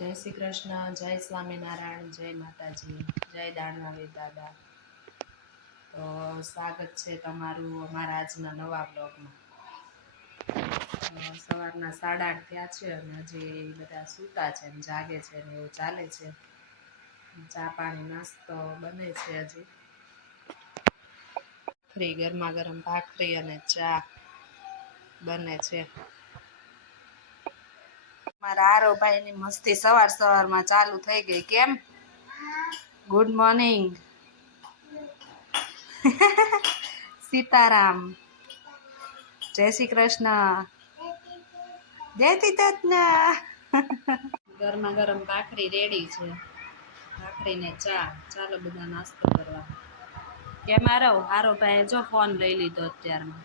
જય શ્રી કૃષ્ણ, જય સ્વામિનારાયણ, જય માતાજી, જય દાનવી દાદા. તો સ્વાગત છે તમારું અમારા આજના નવા બ્લોગમાં. સવારના 8:30 થયા છે અને હજી બધા સૂતા છે ને જાગે છે ને એવું ચાલે છે. ચા પાણી નાસ્તો બને છે હજી. ગરમા ગરમ ભાખરી અને ચા બને છે. મારા આરોભાઈ ની મસ્તી સવારમાં ચાલુ થઈ ગઈ. કેમ? Good morning. સીતારામ. જય શ્રી કૃષ્ણ. જય તીતતના. ગરમા ગરમ ભાખરી રેડી છે. ભાખરી ને ચા. ચાલો બધા નાસ્તો કરવા. કેમ આરો ભાઈ જો ફોન લઈ લીધો અત્યારમાં.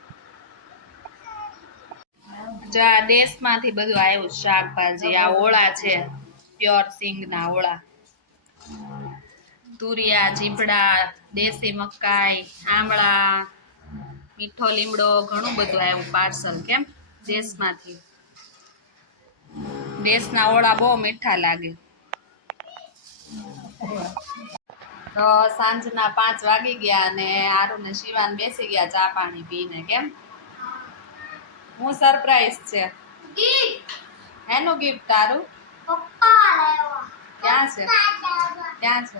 જા દેશમાંથી બધું આવ્યું. શાકભાજી આ ઓળા છે, પ્યોર સિંગ ના ઓળા, તુરિયા, ચીપડા, દેશી મકાઈ, આમળા, મીઠો લીમડો, ઘણું બધું આવ્યું પાર્સલ. કેમ? દેશમાંથી. દેશના ઓળા બહુ મીઠા લાગે. તો સાંજના 5 વાગી ગયા અને આરુ ને શિવાન બેસી ગયા ચા પાણી પીને. કેમ? હું સરપ્રાઈઝ છે. એનું ગિફ્ટ તારું? ક્યાં છે? ક્યાં છે?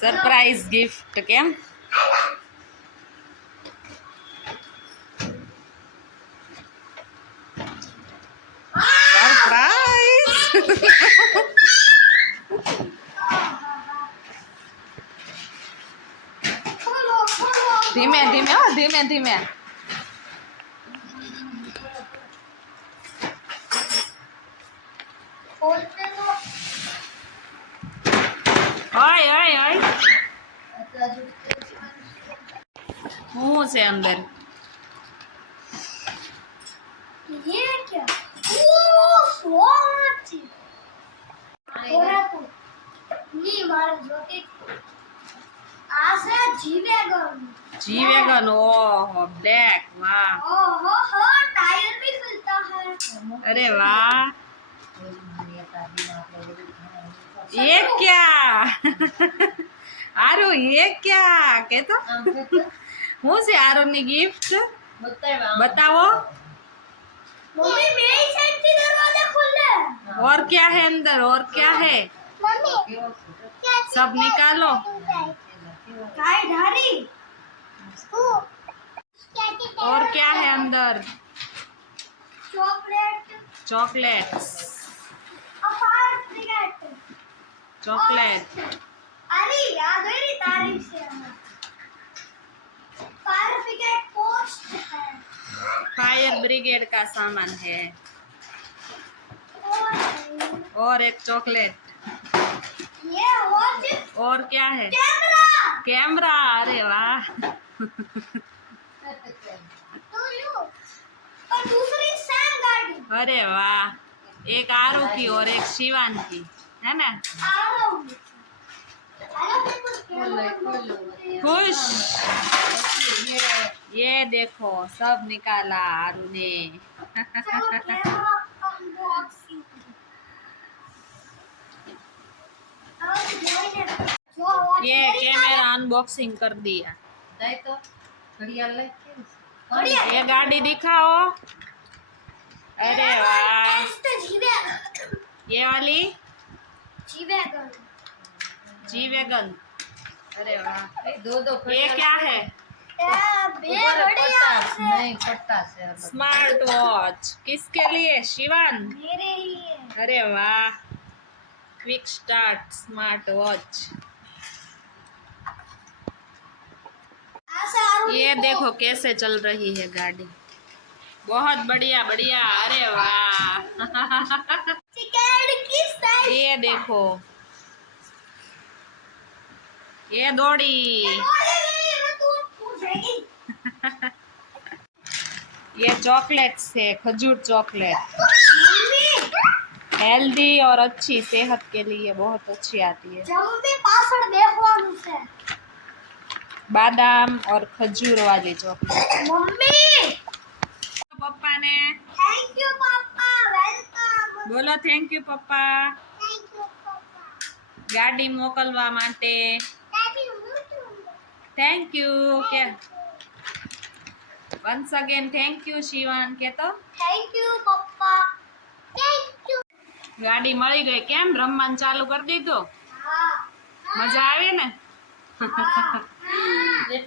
Surprise gift. કેમ? સરપ્રાઈઝ. ધીમે ધીમે હો, ધીમે ધીમે. ઓય ઓય ઓય. શું છે અંદર? ये क्या? ओह स्वाट! कोरापुर. नहीं मार जोती. आसे G-Wagon. G-Wagon. ओह ब्लैक. वाह. ओह हो टायर भी खुलता है. अरे वाह. ये क्या? आरो ये क्या? के तो હું છે આરોની ગિફ્ટ? बताओ. मम्मी मेरी साइड से दरवाजा खुले. और क्या है अंदर? और क्या है? मम्मी सब निकालो. काय ढारी. और क्या है अंदर? चॉकलेट. चॉकलेट्स. अपार ब्रिगेड. चॉकलेट. अरे आ गई तारीफ से. फायर ब्रिगेड पोस्ट है. फायर ब्रिगेड का सामान है. और एक चॉकलेट. ये और क्या है? कैमरा. कैमरा. अरे वाह. और दूसरी सैम गाड़ी. अरे वाह. एक आरू की और एक शिवान की है ना. खुश. ये देखो सब निकाला आरू ने. ये कैमरा अनबॉक्सिंग कर दिया. ये गाड़ी दिखाओ. अरे वाह. ये वाली G-Wagon. अरे वाह. ये क्या है? Smart watch. किसके लिए? शिवान. मेरे लिए. अरे वाह. Quick start smart watch. ये देखो कैसे चल रही है गाड़ी. बहुत बढ़िया बढ़िया. अरे वाह. ये देखो ये दौड़ी. ये चॉकलेट है, खजूर चॉकलेट. हेल्दी और अच्छी सेहत के लिए बहुत अच्छी आती है. बादाम और खजूर वाली चॉकलेट. मम्मी पापा ने યુ પપ્પા વેલકમ બોલો થેન્ક યુ પપ્પા થેન્ક યુ પપ્પા ગાડી મોકલવા માટે. દાદી હું તું થેન્ક યુ કે once again thank you Shivan કે તો થેન્ક યુ પપ્પા થેન્ક યુ ગાડી મળી ગઈ. કેમ રમવાનું ચાલુ કરી દીધું? હા મજા આવે ને?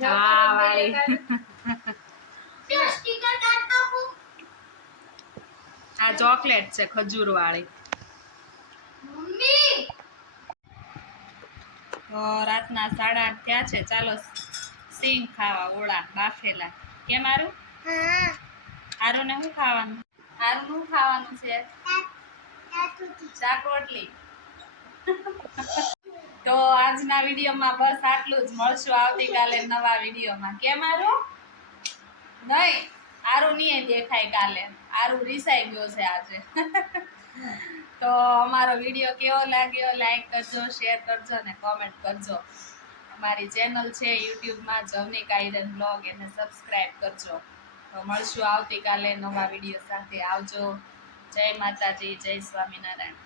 હા વાળી જો સ્ટીકર કાઢતા હું આ ચોકલેટ છે ખજૂર વાળી. મમ્મી તો રાતના 8:30 થયા છે. ચાલો સિંગ ખાવા ઓળા બાફેલા. કેમ આરું? હા આરું ને શું ખાવાનું? આરું શું ખાવાનું છે? દાદુજી શાક રોટલી. તો આજના વિડીયોમાં બસ આટલું જ. મળશું આવતીકાલે નવા વિડીયોમાં. કેમ આરું? નહીં આરું નહીં દેખાય કાલે. આરું રીસાઈ ગયો છે આજે. તો અમારો વિડીયો કેવો લાગ્યો લાઈક કરજો, શેર કરજો અને કોમેન્ટ કરજો. અમારી ચેનલ છે યુટ્યુબમાં જવનિક આયરન બ્લોગ, એને સબસ્ક્રાઈબ કરજો. તો મળશું આવતીકાલે નવા વિડીયો સાથે. આવજો. જય માતાજી, જય સ્વામિનારાયણ.